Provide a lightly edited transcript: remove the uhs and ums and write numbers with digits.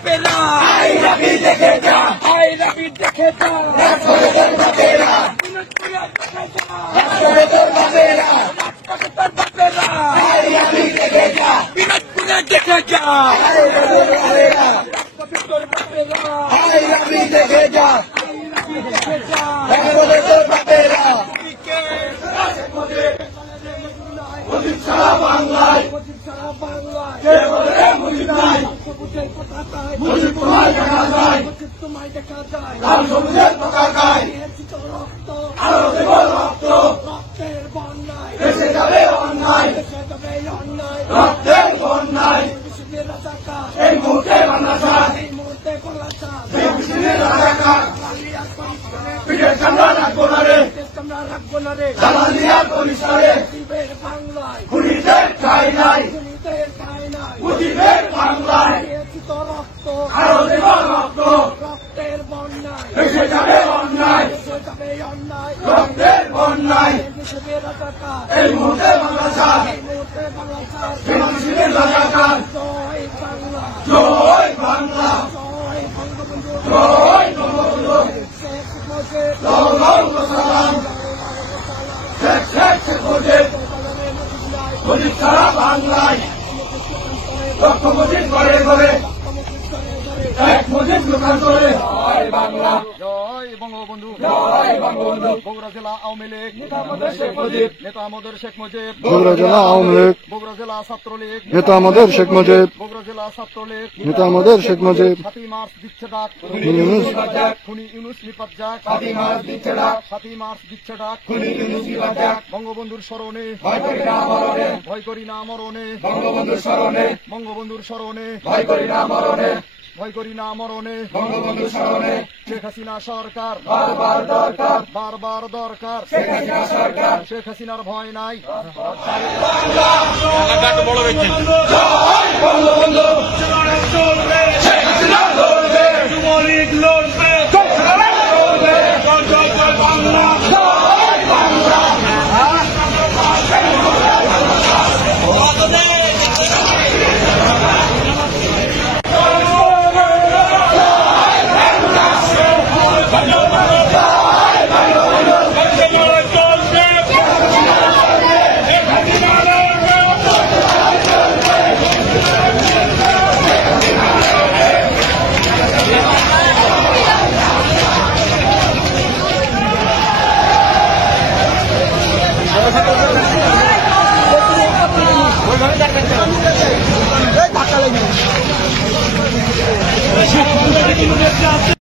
বাপেরা আই রবি দেখে যা আই রবি দেখে যা তোর বাপেরা তোর বাপেরা তোর বাপেরা আই রবি দেখে যা বিনাশপুরে দেখে যা তোর বাপেরা তোর বাপেরা আই রবি দেখে যা তোর বাপেরা সারা বাংলায় কে বলে মুজিব নাই মুজিব তোমায় দেখা যায় লাল সবুজের পতাকায় আরো দেব রক্ত দেশে যাবে অন্যায় রক্তের বন্যায় এই মুহূর্তে বাংলাদেশ পিঠের চামড়া রাখবো না রে জালালিয়ার পরিসরে খুনিদের ঠাই নাই মুজিবের বাংলায় আরো দেব রক্ত দেশে যাবে অন্যায় রক্তের বন্যায় এই মুহূর্তে বাংলাদেশ রাজাকার জয় বাংলা জয় বঙ্গবন্ধু মুজিব সারা বাংলায় লক্ষ মুজিব ঘরে ঘরে এক মুজিব দোকান করে জয় বাংলা জয় বঙ্গবন্ধু জয় বঙ্গবন্ধু বগুড়া জেলা আওয়ামী লীগ নেতা আমাদের শেখ মুজিব বগুড়া জেলা আওয়ামী লীগ বগুড়া জেলা ছাত্রলীগ নেতা আমাদের শেখ মুজিব বগুড়া জেলা ছাত্রলীগ নেতা আমাদের শেখ মুজিব 7 মার্চ দিচ্ছে ডাক খুনি ইউনূস নিপাত যাক 7 মার্চ দিচ্ছে ডাক 7 মার্চ দিচ্ছে ডাক খুনি ইউনূস নিপাত যাক বঙ্গবন্ধুর স্মরণে ভয় করি না মরণে বঙ্গবন্ধুর স্মরণে ভয় করি না মরণে বঙ্গবন্ধুর স্মরণে শেখ হাসিনা সরকার বারবার দরকার শেখ হাসিনার ভয় নাই বড় ধাক্কা লেগে